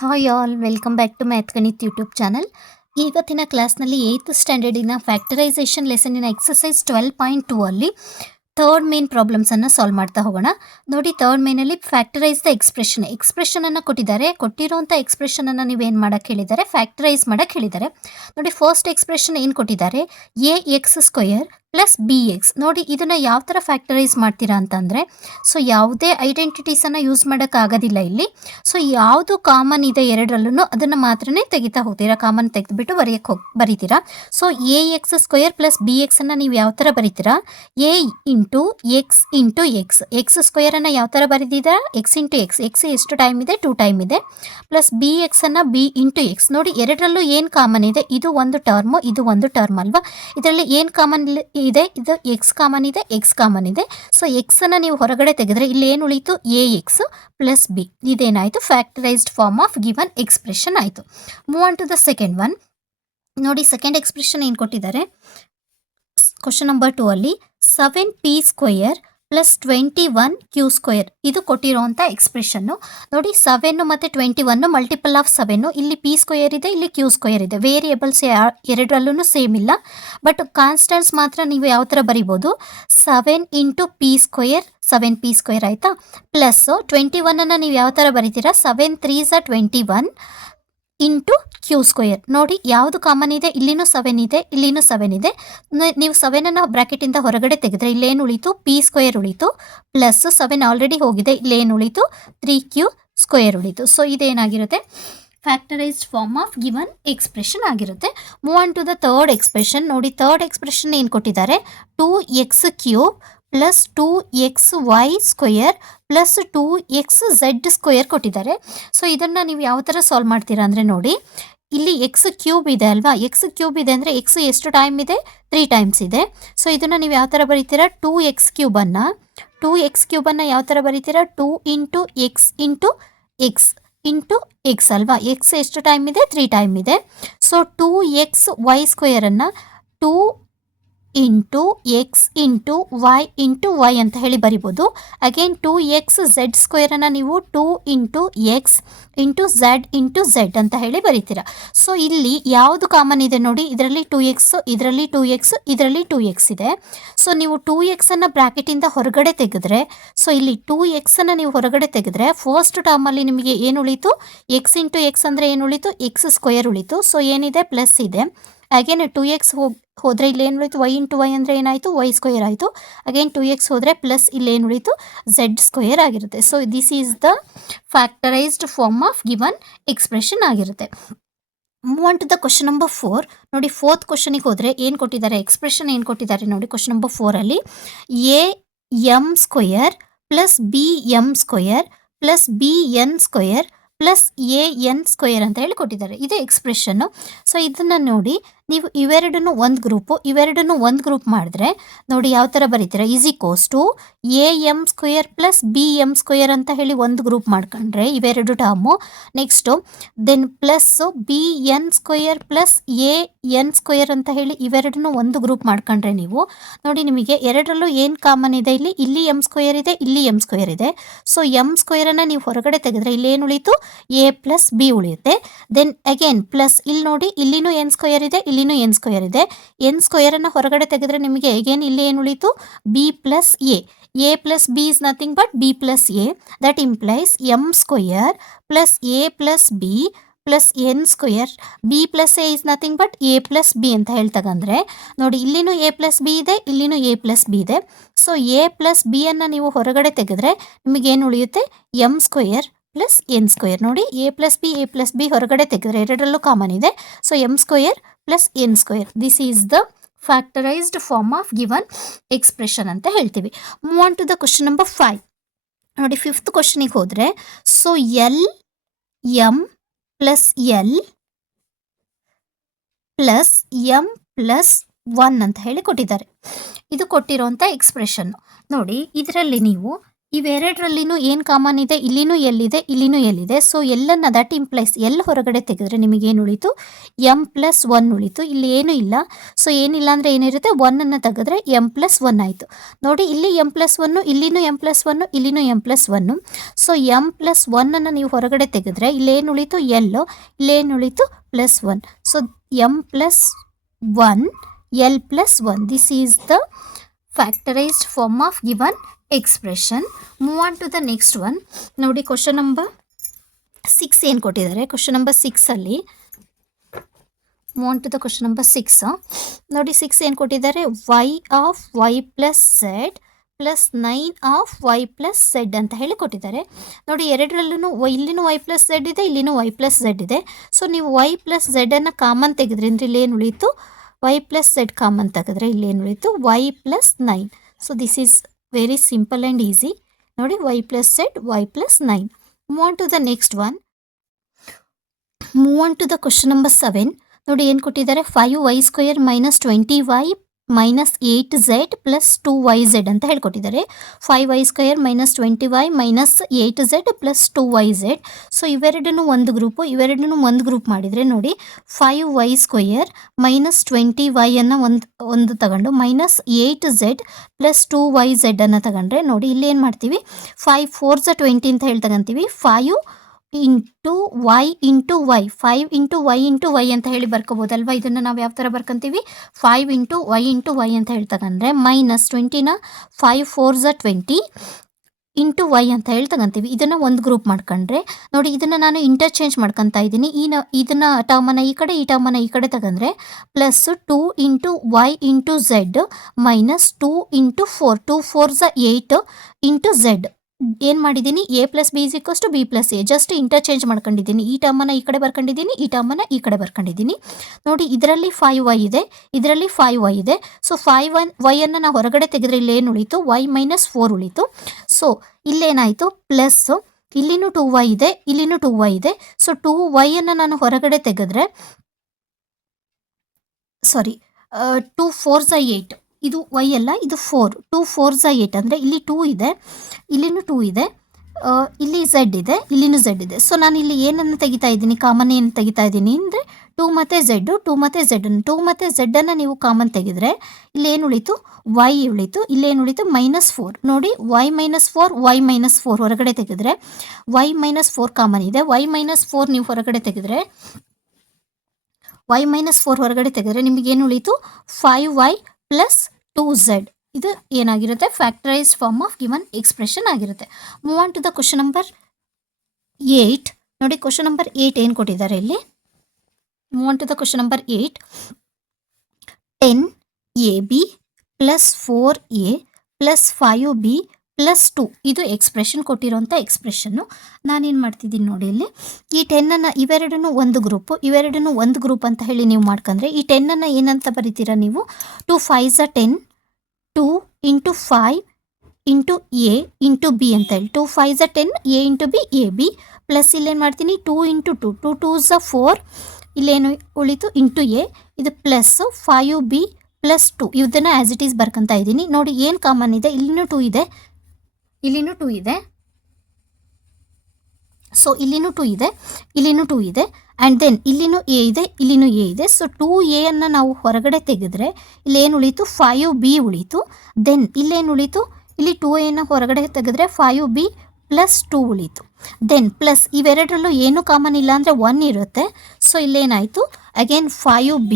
Hi all welcome back to math Ganit YouTube channel. ಇವತ್ತಿನ ಕ್ಲಾಸ್ನಲ್ಲಿ 8th ಸ್ಟ್ಯಾಂಡರ್ಡಿನ factorisation ಲೆಸನ್ನಿನ exercise 12.2 ಅಲ್ಲಿ third main ಪ್ರಾಬ್ಲಮ್ಸನ್ನು solve ಮಾಡ್ತಾ ಹೋಗೋಣ. ನೋಡಿ, ಥರ್ಡ್ ಮೇನಲ್ಲಿ ಫ್ಯಾಕ್ಟರೈಸ್ ದ ಎಕ್ಸ್ಪ್ರೆಷನನ್ನು ಕೊಟ್ಟಿದ್ದಾರೆ. ಕೊಟ್ಟಿರೋಂಥ ಎಕ್ಸ್ಪ್ರೆಷನನ್ನು ನೀವೇನು ಮಾಡೋಕ್ಕೆ ಹೇಳಿದ್ದಾರೆ, ಫ್ಯಾಕ್ಟರೈಸ್ ಮಾಡೋಕ್ಕೆ ಹೇಳಿದ್ದಾರೆ. ನೋಡಿ, ಫಸ್ಟ್ ಎಕ್ಸ್ಪ್ರೆಷನ್ ಏನು ಕೊಟ್ಟಿದ್ದಾರೆ, ax² ಪ್ಲಸ್ bx. ನೋಡಿ, ಇದನ್ನು ಯಾವ ಥರ ಫ್ಯಾಕ್ಟರೈಸ್ ಮಾಡ್ತೀರಾ ಅಂತಂದರೆ, ಸೊ ಯಾವುದೇ ಐಡೆಂಟಿಟೀಸನ್ನು ಯೂಸ್ ಮಾಡೋಕ್ಕಾಗೋದಿಲ್ಲ ಇಲ್ಲಿ. ಸೊ ಯಾವುದು ಕಾಮನ್ ಇದೆ ಎರಡರಲ್ಲೂ ಅದನ್ನು ಮಾತ್ರನೇ ತೆಗಿತಾ ಹೋಗ್ತೀರಾ. ಕಾಮನ್ ತೆಗೆದುಬಿಟ್ಟು ಬರೀತೀರಾ. ಸೊ ax² ಪ್ಲಸ್ bx ನೀವು ಯಾವ ಥರ ಬರೀತೀರಾ, a ಇಂಟು ಎಕ್ಸ್ ಇಂಟು ಎಕ್ಸ್² ಯಾವ ಥರ ಬರೆದಿದ್ದೀರಾ, ಎಕ್ಸ್ ಇಂಟು ಎಕ್ಸ್ ಎಷ್ಟು ಟೈಮ್ ಇದೆ, 2 ಟೈಮ್ ಇದೆ, plus bx b into X. ನೋಡಿ, ಎರಡರಲ್ಲೂ ಏನು ಕಾಮನ್ ಇದೆ, ಇದು ಒಂದು ಟರ್ಮು, ಇದು ಒಂದು ಟರ್ಮ್ ಅಲ್ವಾ. ಇದರಲ್ಲಿ ಏನು ಕಾಮನ್ ಇದೆ, ಇದು ಎಕ್ಸ್ ಕಾಮನ್ ಇದೆ, ಎಕ್ಸ್ ಕಾಮನ್ ಇದೆ. ಸೊ ಎಕ್ಸನ್ನು ನೀವು ಹೊರಗಡೆ ತೆಗೆದ್ರೆ ಇಲ್ಲಿ ಏನು ಉಳಿತು, ax ಪ್ಲಸ್ b. ಇದೇನಾಯಿತು, factorised form of given expression ಆಯಿತು. Move on to the second one. ನೋಡಿ, ಸೆಕೆಂಡ್ ಎಕ್ಸ್ಪ್ರೆಷನ್ ಏನು ಕೊಟ್ಟಿದ್ದಾರೆ, ಕ್ವಶನ್ ನಂಬರ್ 2 ಅಲ್ಲಿ 7p² ಪ್ಲಸ್ 21q². ಇದು ಕೊಟ್ಟಿರೋಂಥ ಎಕ್ಸ್ಪ್ರೆಷನ್ನು. ನೋಡಿ, 7 ಮತ್ತು 21 ಮಲ್ಟಿಪಲ್ ಆಫ್ 7. ಇಲ್ಲಿ p² ಇದೆ, ಇಲ್ಲಿ q² ಇದೆ. ವೇರಿಯೇಬಲ್ಸ್ ಎರಡರಲ್ಲೂ ಸೇಮ್ ಇಲ್ಲ, ಬಟ್ ಕಾನ್ಸ್ಟೆಂಟ್ಸ್ ಮಾತ್ರ ನೀವು ಯಾವ ಥರ ಬರಿಬೋದು, 7 ಇಂಟು p², 7p² ಆಯಿತಾ. ಪ್ಲಸ್ 21 ನೀವು ಯಾವ ಥರ ಬರಿತೀರಾ, 7 3s 21 ಇಂಟು q². ನೋಡಿ, ಯಾವುದು ಕಾಮನ್ ಇದೆ, ಇಲ್ಲಿನೂ 7 ಇದೆ, ಇಲ್ಲಿನೂ 7 ಇದೆ. ನೀವು 7 ಬ್ರ್ಯಾಕೆಟಿಂದ ಹೊರಗಡೆ ತೆಗೆದ್ರೆ ಇಲ್ಲೇನು ಉಳಿತು, p² ಉಳಿತು, ಪ್ಲಸ್ 7 ಆಲ್ರೆಡಿ ಹೋಗಿದೆ, ಇಲ್ಲೇನು ಉಳಿತು, 3q² ಉಳಿತು. ಸೊ ಇದೇನಾಗಿರುತ್ತೆ, factorised form of given expression ಆಗಿರುತ್ತೆ. Move on to the third expression. ನೋಡಿ, ಥರ್ಡ್ ಎಕ್ಸ್ಪ್ರೆಷನ್ ಏನು ಕೊಟ್ಟಿದ್ದಾರೆ, 2x³ plus 2xy² plus 2xz² ಕೊಟ್ಟಿದ್ದಾರೆ. ಸೊ ಇದನ್ನು ನೀವು ಯಾವ ಥರ ಸಾಲ್ವ್ ಮಾಡ್ತೀರಾ ಅಂದರೆ, ನೋಡಿ, ಇಲ್ಲಿ x³ ಇದೆ ಅಲ್ವಾ, x³ ಇದೆ ಅಂದರೆ ಎಕ್ಸ್ ಎಷ್ಟು ಟೈಮ್ ಇದೆ, 3 ಟೈಮ್ಸ್ ಇದೆ. ಸೊ ಇದನ್ನು ನೀವು ಯಾವ ಥರ ಬರೀತೀರಾ, 2x³ ಯಾವ ಥರ ಬರೀತೀರಾ, 2 ಇಂಟು ಎಕ್ಸ್ ಇಂಟು ಎಕ್ಸ್ ಅಲ್ವಾ. ಎಕ್ಸ್ ಎಷ್ಟು ಟೈಮ್ ಇದೆ, 3 ಟೈಮ್ ಇದೆ. So 2xy² 2 into X into Y ಅಂತ ಹೇಳಿ ಬರಿಬೋದು. ಅಗೇನ್ 2xz² ನೀವು 2 ಇಂಟು ಎಕ್ಸ್ ಇಂಟು ಝೆಡ್ ಅಂತ ಹೇಳಿ ಬರಿತೀರಾ. ಸೊ ಇಲ್ಲಿ ಯಾವುದು ಕಾಮನ್ ಇದೆ ನೋಡಿ, ಇದರಲ್ಲಿ 2x, ಇದರಲ್ಲಿ 2x, ಇದರಲ್ಲಿ 2x ಇದೆ. ಸೊ ನೀವು 2x ಬ್ರ್ಯಾಕೆಟಿಂದ ಹೊರಗಡೆ ತೆಗೆದ್ರೆ, ಸೊ ಇಲ್ಲಿ 2x ನೀವು ಹೊರಗಡೆ ತೆಗೆದ್ರೆ ಫಸ್ಟ್ ಟರ್ಮಲ್ಲಿ ನಿಮಗೆ ಏನು ಉಳಿತು, ಎಕ್ಸ್ ಇಂಟು ಎಕ್ಸ್ ಅಂದರೆ ಏನು ಉಳಿತು, x² ಉಳಿತು. ಸೊ ಏನಿದೆ, ಪ್ಲಸ್ ಇದೆ. ಅಗೇನ್ 2x ಹೋದರೆ ಇಲ್ಲಿ ಏನು ಉಳಿತು, y ಇಂಟು ವೈ ಅಂದರೆ ಏನಾಯಿತು, y² ಆಯಿತು. ಅಗೇನ್ 2x ಹೋದರೆ ಪ್ಲಸ್ ಇಲ್ಲಿ ಏನು ಉಳಿತು, z² ಆಗಿರುತ್ತೆ. So this is the factorised form of given expression ಆಗಿರುತ್ತೆ. Move on to the question number 4. ನೋಡಿ, ಫೋರ್ತ್ ಕ್ವಶನಿಗೆ ಹೋದರೆ ಏನು ಕೊಟ್ಟಿದ್ದಾರೆ, ಎಕ್ಸ್ಪ್ರೆಷನ್ ಏನು ಕೊಟ್ಟಿದ್ದಾರೆ ನೋಡಿ, ಕ್ವಶನ್ ನಂಬರ್ 4 ಅಲ್ಲಿ am² plus bm² plus bn² plus an² ಅಂತ ಹೇಳಿ ಕೊಟ್ಟಿದ್ದಾರೆ. ಇದೇ ಎಕ್ಸ್ಪ್ರೆಷನ್ನು. ಸೊ ಇದನ್ನು ನೋಡಿ, ನೀವು ಇವೆರಡನ್ನು ಒಂದು ಗ್ರೂಪ್ ಮಾಡಿದ್ರೆ ನೋಡಿ ಯಾವ ಥರ ಬರೀತೀರಾ, = am² ಪ್ಲಸ್ bm² ಅಂತ ಹೇಳಿ ಒಂದು ಗ್ರೂಪ್ ಮಾಡ್ಕೊಂಡ್ರೆ ಇವೆರಡು term. Next then plus bn² plus an² ಅಂತ ಹೇಳಿ ಇವೆರಡನ್ನು ಒಂದು ಗ್ರೂಪ್ ಮಾಡ್ಕೊಂಡ್ರೆ ನೀವು ನೋಡಿ, ನಿಮಗೆ ಎರಡರಲ್ಲೂ ಏನು ಕಾಮನ್ ಇದೆ, ಇಲ್ಲಿ m² ಇದೆ, ಇಲ್ಲಿ m² ಇದೆ. ಸೊ m² ನೀವು ಹೊರಗಡೆ ತೆಗೆದ್ರೆ ಇಲ್ಲಿ ಏನು ಉಳಿತು, a ಪ್ಲಸ್ b ಉಳಿಯುತ್ತೆ. ದೆನ್ ಅಗೇನ್ ಪ್ಲಸ್ ಇಲ್ಲಿ ನೋಡಿ, ಇಲ್ಲಿನೂ n² ಇದೆ, ಇಲ್ಲಿನೂ n² ಇದೆ. n² ಹೊರಗಡೆ ತೆಗೆದ್ರೆ ನಿಮಗೆ ಅಗೇನ್ ಇಲ್ಲಿ ಏನು ಉಳಿತು, b plus a plus b is nothing but b plus a. That implies m² plus a plus b plus n². b plus a is nothing but a plus b ಅಂತ ಹೇಳಿ ತಗಂದ್ರೆ ನೋಡಿ, ಇಲ್ಲಿನೂ a ಪ್ಲಸ್ b ಇದೆ, ಇಲ್ಲಿನೂ a plus b ಇದೆ. So a plus b ನೀವು ಹೊರಗಡೆ ತೆಗೆದ್ರೆ ನಿಮಗೇನು ಉಳಿಯುತ್ತೆ, m² ಪ್ಲಸ್ n². ನೋಡಿ, a ಪ್ಲಸ್ ಬಿ ಹೊರಗಡೆ ತೆಗೆದ್ರೆ ಎರಡರಲ್ಲೂ ಕಾಮನ್ ಇದೆ. So m² plus n². This is the factorised form of given expression ಅಂತ ಹೇಳ್ತೀವಿ. Move on to the question number 5. ನೋಡಿ, ಫಿಫ್ತ್ ಕ್ವಶನಿಗೆ ಹೋದರೆ, so m plus l plus m plus 1 ಅಂತ ಹೇಳಿ ಕೊಟ್ಟಿದ್ದಾರೆ. ಇದು ಕೊಟ್ಟಿರೋಂಥ ಎಕ್ಸ್ಪ್ರೆಷನ್ನು. ನೋಡಿ, ಇದರಲ್ಲಿ ನೀವು ಇವೆರಡರಲ್ಲಿನೂ ಏನು ಕಾಮನ್ ಇದೆ, ಇಲ್ಲಿನೂ ಎಲ್ಲಿದೆ, ಇಲ್ಲಿನೂ ಎಲ್ಲಿದೆ. ಸೊ ಎಲ್ಲನ್ನು ದಟ್ ಇಂಪ್ಲೈಸ್ ಎಲ್ಲ ಹೊರಗಡೆ ತೆಗೆದ್ರೆ ನಿಮಗೇನು ಉಳಿತು, m+1 ಉಳಿತು. ಇಲ್ಲಿ ಏನೂ ಇಲ್ಲ. ಸೊ ಏನಿಲ್ಲ ಅಂದರೆ ಏನಿರುತ್ತೆ, 1 ತೆಗೆದ್ರೆ m+1 ಆಯಿತು. ನೋಡಿ ಇಲ್ಲಿ m+1, ಇಲ್ಲಿನೂ m+1, ಇಲ್ಲಿನೂ m+1. ಸೊ m+1 ನೀವು ಹೊರಗಡೆ ತೆಗೆದ್ರೆ ಇಲ್ಲೇನು ಉಳಿತು, ಇಲ್ಲೇನು ಉಳಿತು +1. So m+1 l+1. This is the factorized form of given expression. Move on to the next one. ನೋಡಿ ಕ್ವಶನ್ ನಂಬರ್ 6 ಏನು ಕೊಟ್ಟಿದ್ದಾರೆ. ಕ್ವಶನ್ ನಂಬರ್ 6 ಅಲ್ಲಿ move on to the question number 6. ನೋಡಿ 6 ಏನು ಕೊಟ್ಟಿದ್ದಾರೆ, y of y plus Z plus 9 of y plus Z ಅಂತ ಹೇಳಿ ಕೊಟ್ಟಿದ್ದಾರೆ. ನೋಡಿ ಎರಡರಲ್ಲೂ ಇಲ್ಲಿನೂ y ಪ್ಲಸ್ ಝೆಡ್ ಇದೆ, ಇಲ್ಲಿನೂ y ಪ್ಲಸ್ ಝೆಡ್ ಇದೆ. ಸೊ ನೀವು y ಪ್ಲಸ್ ಝೆಡನ್ನು ಕಾಮನ್ ತೆಗೆದ್ರೆ ಅಂದರೆ ಇಲ್ಲಿ ಏನು ಉಳಿಯಿತು, y ಪ್ಲಸ್ ಝೆಡ್ ಕಾಮನ್ ತೆಗೆದ್ರೆ ಇಲ್ಲೇನು ಉಳಿಯಿತು, y plus 9. So this is very simple and easy. ನೋಡಿ y plus Z, y plus 9. Move on to the next one. Move on to the question number 7. ನೋಡಿ ಏನು ಕೊಟ್ಟಿದ್ದಾರೆ, 5y² minus 20y minus 8z plus 2yz ಅಂತ ಹೇಳ್ಕೊಟ್ಟಿದ್ದಾರೆ. 5y² minus 20y minus 8z plus 2yz. So ಇವೆರಡನ್ನೂ ಒಂದು group ಮಾಡಿದರೆ ನೋಡಿ 5y² minus 20y ಅನ್ನು ಒಂದು ತಗೊಂಡು ಮೈನಸ್ 8z ಪ್ಲಸ್ 2yz ಅನ್ನು ತಗೊಂಡ್ರೆ ನೋಡಿ ಇಲ್ಲಿ ಏನು ಮಾಡ್ತೀವಿ, 5 4 20 ಅಂತ ಹೇಳಿ ತಗೊಂತೀವಿ. 5 into y into y, 5 into y ಅಂತ ಹೇಳಿ ಬರ್ಕೋಬೋದಲ್ವಾ. ಇದನ್ನು ನಾವು ಯಾವ ಥರ ಬರ್ಕೊಂತೀವಿ, 5 ಇಂಟು y ಅಂತ ಹೇಳಿ ತಗೊಂಡ್ರೆ ಮೈನಸ್ 20ನ 5 4 20 ಇಂಟು y ಅಂತ ಹೇಳಿ ತಗೊಂತೀವಿ. ಇದನ್ನು ಒಂದು ಗ್ರೂಪ್ ಮಾಡ್ಕೊಂಡ್ರೆ ನೋಡಿ ಇದನ್ನು ನಾನು ಇಂಟರ್ಚೇಂಜ್ ಮಾಡ್ಕೊತಾ ಇದ್ದೀನಿ. ಇದನ್ನು ಟರ್ಮನ್ನು ಈ ಕಡೆ, ಈ ಟರ್ಮನ್ನು ಈ ಕಡೆ ತಗೊಂಡ್ರೆ plus 2 into y into Z minus 2 into 4, 2 4 8 into Z. ಏನು ಮಾಡಿದ್ದೀನಿ, a plus B = b plus A. Just interchange ಮಾಡ್ಕೊಂಡಿದ್ದೀನಿ. ಈ ಟರ್ಮನ್ನು ಈ ಕಡೆ ಬರ್ಕೊಂಡಿದ್ದೀನಿ, ಈ ಟರ್ಮನ್ನು ಈ ಕಡೆ ಬರ್ಕೊಂಡಿದ್ದೀನಿ. ನೋಡಿ ಇದರಲ್ಲಿ 5y ಇದೆ, ಇದರಲ್ಲಿ 5y ಇದೆ. ಸೊ 5y ಅನ್ನು ನಾವು ಹೊರಗಡೆ ತೆಗೆದ್ರೆ ಇಲ್ಲಿ ಏನು ಉಳಿತು, y ಮೈನಸ್ 4 ಉಳಿತು. ಸೊ ಇಲ್ಲೇನಾಯಿತು, ಪ್ಲಸ್ ಇಲ್ಲಿನೂ 2y ಇದೆ, ಇಲ್ಲಿನೂ 2y ಇದೆ. ಸೊ 2y ಅನ್ನು ನಾನು ಹೊರಗಡೆ ತೆಗೆದ್ರೆ 2 4 8, ಇದು y ಅಲ್ಲ, ಇದು 4, 2 4 8 ಅಂದರೆ ಇಲ್ಲಿ 2 ಇದೆ, ಇಲ್ಲಿನೂ 2 ಇದೆ, ಇಲ್ಲಿ z ಇದೆ, ಇಲ್ಲಿನೂ z ಇದೆ. ಸೊ ನಾನು ಇಲ್ಲಿ ಏನನ್ನು ತೆಗಿತಾ ಇದ್ದೀನಿ, ಕಾಮನ್ ಏನು ತೆಗಿತಾ ಇದ್ದೀನಿ ಅಂದರೆ 2 ಮತ್ತು z, 2 ಮತ್ತು z ಮತ್ತು z ನೀವು ಕಾಮನ್ ತೆಗೆದ್ರೆ ಇಲ್ಲಿ ಏನು ಉಳಿತು, y ಉಳಿತು. ಇಲ್ಲೇನು ಉಳಿತು, -4. ನೋಡಿ y-4 ಹೊರಗಡೆ ತೆಗೆದ್ರೆ y-4 ಕಾಮನ್ ಇದೆ. y-4 ನೀವು ಹೊರಗಡೆ ತೆಗೆದ್ರೆ y-4 ಹೊರಗಡೆ ತೆಗೆದ್ರೆ ನಿಮಗೇನು ಉಳಿತು, 5y ಪ್ಲಸ್ 2z. ಇದು ಏನಾಗಿರುತ್ತೆ, factorized form of given expression ಆಗಿರುತ್ತೆ. Move on to the question number 8. ನೋಡಿ ಕ್ವಶನ್ ನಂಬರ್ 8 ಏನು ಕೊಟ್ಟಿದ್ದಾರೆ ಇಲ್ಲಿ. Move on to the question number 8. 10ab plus 4a plus 5b plus 2 ಇದು ಎಕ್ಸ್ಪ್ರೆಷನ್ ಕೊಟ್ಟಿರೋಂಥ ಎಕ್ಸ್ಪ್ರೆಷನ್ನು. ನಾನೇನು ಮಾಡ್ತಿದ್ದೀನಿ ನೋಡಿ ಇಲ್ಲಿ, ಈ 10ಅನ್ನು ಇವೆರಡನ್ನೂ ಒಂದು ಗ್ರೂಪ್ ಅಂತ ಹೇಳಿ ನೀವು ಮಾಡ್ಕೊಂಡ್ರೆ ಈ 10ಅನ್ನು ಏನಂತ ಬರೀತೀರಾ ನೀವು, 2 5 10, 2 into 5 into A into B ಅಂತ ಹೇಳಿ, 2 5 10 a into B A B plus ಇಲ್ಲೇನು ಮಾಡ್ತೀನಿ 2 ಇಂಟು 2, 2 2 4, ಇಲ್ಲೇನು ಉಳಿತು ಇಂಟು ಎ, ಇದು ಪ್ಲಸ್ 5b ಪ್ಲಸ್ 2. ಇದನ್ನು ಆ್ಯಸ್ ಇಟ್ ಈಸ್ ಬರ್ಕೊತಾ ಇದ್ದೀನಿ. ನೋಡಿ ಏನು ಕಾಮನ್ ಇದೆ, ಇಲ್ಲಿನೂ 2 ಇದೆ, ಇಲ್ಲಿನೂ 2 ಇದೆ. ಸೊ ಇಲ್ಲಿನೂ 2 ಇದೆ, ಇಲ್ಲಿನೂ 2 ಇದೆ. ಆ್ಯಂಡ್ ದೆನ್ ಇಲ್ಲಿನೂ ಎ ಇದೆ, ಇಲ್ಲಿನೂ ಎ ಇದೆ. ಸೊ 2a ಅನ್ನು ನಾವು ಹೊರಗಡೆ ತೆಗೆದ್ರೆ ಇಲ್ಲೇನು ಉಳಿತು, 5b ಉಳಿತು. ದೆನ್ ಇಲ್ಲೇನು ಉಳಿತು, ಇಲ್ಲಿ 2a ಹೊರಗಡೆ ತೆಗೆದ್ರೆ 5b ಪ್ಲಸ್ 2 ಉಳಿತು. ದೆನ್ ಪ್ಲಸ್ ಇವೆರಡರಲ್ಲೂ ಏನೂ ಕಾಮನ್ ಇಲ್ಲ ಅಂದರೆ 1 ಇರುತ್ತೆ. ಸೊ ಇಲ್ಲೇನಾಯಿತು, ಅಗೇನ್ 5b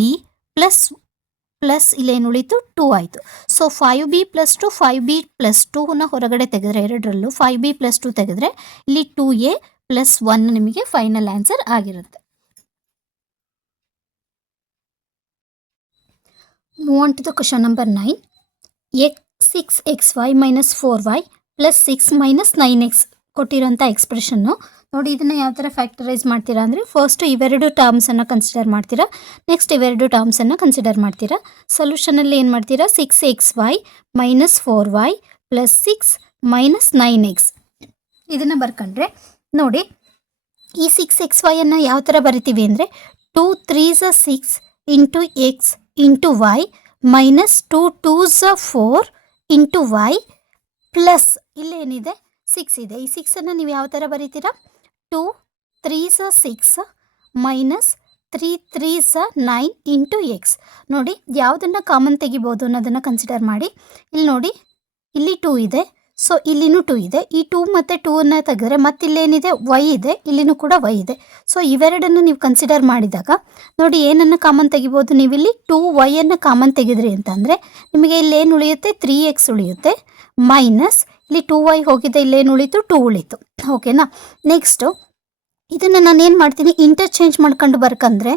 ಪ್ಲಸ್ ಇಲ್ಲೇನು ಉಳಿತು 2 ಆಯಿತು. So 5b plus 2, 5b plus 2ನ ಹೊರಗಡೆ ತೆಗೆದ್ರೆ ಎರಡರಲ್ಲೂ 5b ಪ್ಲಸ್ 2 ತೆಗೆದ್ರೆ ಇಲ್ಲಿ 2a ಪ್ಲಸ್ 1 ನಿಮಗೆ ಫೈನಲ್ ಆನ್ಸರ್ ಆಗಿರುತ್ತೆ. Move on to the question number 9. 6xy minus 4y plus 6 minus 9x ಕೊಟ್ಟಿರೋಂಥ ಎಕ್ಸ್ಪ್ರೆಷನ್ನು. ನೋಡಿ ಇದನ್ನು ಯಾವ ಥರ ಫ್ಯಾಕ್ಟರೈಸ್ ಮಾಡ್ತೀರಾ ಅಂದರೆ ಫಸ್ಟು ಇವೆರಡು ಟರ್ಮ್ಸನ್ನು ಕನ್ಸಿಡರ್ ಮಾಡ್ತೀರಾ, ನೆಕ್ಸ್ಟ್ ಇವೆರಡು ಟರ್ಮ್ಸನ್ನು ಕನ್ಸಿಡರ್ ಮಾಡ್ತೀರಾ. ಸೊಲ್ಯೂಷನಲ್ಲಿ ಏನು ಮಾಡ್ತೀರಾ, 6xy minus 4y plus 6 minus 9x ಇದನ್ನು ಬರ್ಕೊಂಡ್ರೆ ನೋಡಿ ಈ 6xyಯನ್ನು ಯಾವ ಥರ ಬರಿತೀವಿ ಅಂದರೆ 2 3 6 into x into y minus 2 2 4 into y plus ಇಲ್ಲೇನಿದೆ 6 ಇದೆ. ಈ 6ಅನ್ನು ನೀವು ಯಾವ ಥರ ಬರೀತೀರಾ? 2 3s 6 minus 3 3s 9 into X. ನೋಡಿ ಯಾವುದನ್ನು ಕಾಮನ್ ತೆಗಿಬೋದು ಅನ್ನೋದನ್ನು ಕನ್ಸಿಡರ್ ಮಾಡಿ. ಇಲ್ಲಿ ನೋಡಿ, ಇಲ್ಲಿ 2 ಇದೆ, ಸೊ ಇಲ್ಲಿನೂ 2 ಇದೆ. ಈ 2 ಮತ್ತು 2ಅನ್ನು ತೆಗೆದ್ರೆ ಮತ್ತೆ ಇಲ್ಲೇನಿದೆ? y ಇದೆ, ಇಲ್ಲಿನೂ ಕೂಡ y ಇದೆ. ಸೊ ಇವೆರಡನ್ನು ನೀವು ಕನ್ಸಿಡರ್ ಮಾಡಿದಾಗ ನೋಡಿ ಏನನ್ನು ಕಾಮನ್ ತೆಗಿಬೋದು? ನೀವಿಲ್ಲಿ 2y ಕಾಮನ್ ತೆಗೆದ್ರಿ ಅಂತಂದರೆ ನಿಮಗೆ ಇಲ್ಲೇನು ಉಳಿಯುತ್ತೆ? 3x ಉಳಿಯುತ್ತೆ, ಮೈನಸ್ ಇಲ್ಲಿ 2y ಹೋಗಿದೆ, ಇಲ್ಲೇನು ಉಳಿತು? 2 ಉಳಿತು. ಓಕೆನಾ? ನೆಕ್ಸ್ಟು ಇದನ್ನು ನಾನು ಏನು ಮಾಡ್ತೀನಿ? ಇಂಟರ್ಚೇಂಜ್ ಮಾಡ್ಕೊಂಡು ಬರ್ಕಂದ್ರೆ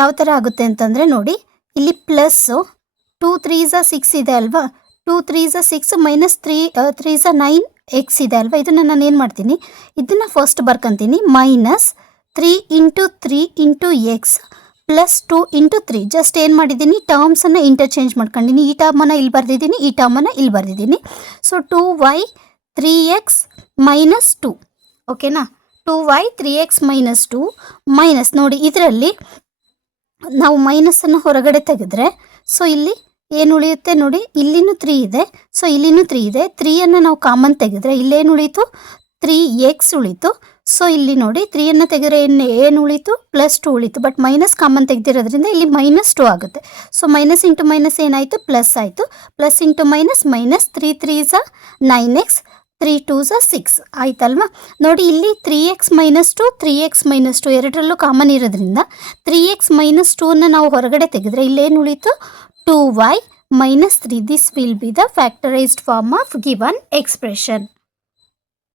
ಯಾವ ಥರ ಆಗುತ್ತೆ ಅಂತಂದರೆ ನೋಡಿ, ಇಲ್ಲಿ ಪ್ಲಸ್ಸು 2 3s 6 ಇದೆ ಅಲ್ವಾ? 2 3s 6 ಮೈನಸ್ 3 3s 9 ಎಕ್ಸ್ ಇದೆ ಅಲ್ವಾ? ಇದನ್ನು ನಾನು ಏನು ಮಾಡ್ತೀನಿ? ಇದನ್ನು ಫಸ್ಟ್ ಬರ್ಕೊಂತೀನಿ, minus 3 into 3 into x plus 2 into 3. Just ಏನು ಮಾಡಿದ್ದೀನಿ? ಟರ್ಮ್ಸನ್ನು ಇಂಟರ್ಚೇಂಜ್ ಮಾಡ್ಕೊಂಡಿನಿ. ಈ ಟರ್ಮನ್ನು ಇಲ್ಲಿ ಬರೆದಿದ್ದೀನಿ, ಈ ಟರ್ಮನ್ನು ಇಲ್ಲಿ ಬರೆದಿದ್ದೀನಿ. So 2y 3x minus 2. ಓಕೆನಾ? 2y 3x ಮೈನಸ್ 2 ಮೈನಸ್ ನೋಡಿ ಇದರಲ್ಲಿ ನಾವು ಮೈನಸನ್ನು ಹೊರಗಡೆ ತೆಗೆದ್ರೆ ಸೊ ಇಲ್ಲಿ ಏನು ಉಳಿಯುತ್ತೆ ನೋಡಿ? ಇಲ್ಲಿನೂ 3 ಇದೆ, ಸೊ ಇಲ್ಲಿನೂ 3 ಇದೆ. 3ಅನ್ನು ನಾವು ಕಾಮನ್ ತೆಗೆದ್ರೆ ಇಲ್ಲೇನು ಉಳೀತು? 3x ಉಳೀತು. ಸೊ ಇಲ್ಲಿ ನೋಡಿ 3ಅನ್ನು ತೆಗೆದ್ರೆ ಏನು ಉಳೀತು? ಪ್ಲಸ್ 2 ಉಳೀತು. ಬಟ್ ಮೈನಸ್ ಕಾಮನ್ ತೆಗೆದಿರೋದ್ರಿಂದ ಇಲ್ಲಿ ಮೈನಸ್ 2 ಆಗುತ್ತೆ. ಸೊ ಮೈನಸ್ ಇಂಟು ಮೈನಸ್ ಏನಾಯಿತು? ಪ್ಲಸ್ ಆಯಿತು. Plus into minus minus 3 3s 9x 3 2s 6 ಆಯ್ತಲ್ವಾ? ನೋಡಿ ಇಲ್ಲಿ 3x ಮೈನಸ್ 2 3x ಮೈನಸ್ 2 ಎರಡರಲ್ಲೂ ಕಾಮನ್ ಇರೋದ್ರಿಂದ 3x ಮೈನಸ್ 2ಅನ್ನು ನಾವು ಹೊರಗಡೆ ತೆಗೆದ್ರೆ ಇಲ್ಲೇನು ಉಳೀತು? 2y minus 3. This will be the factorized form of given expression.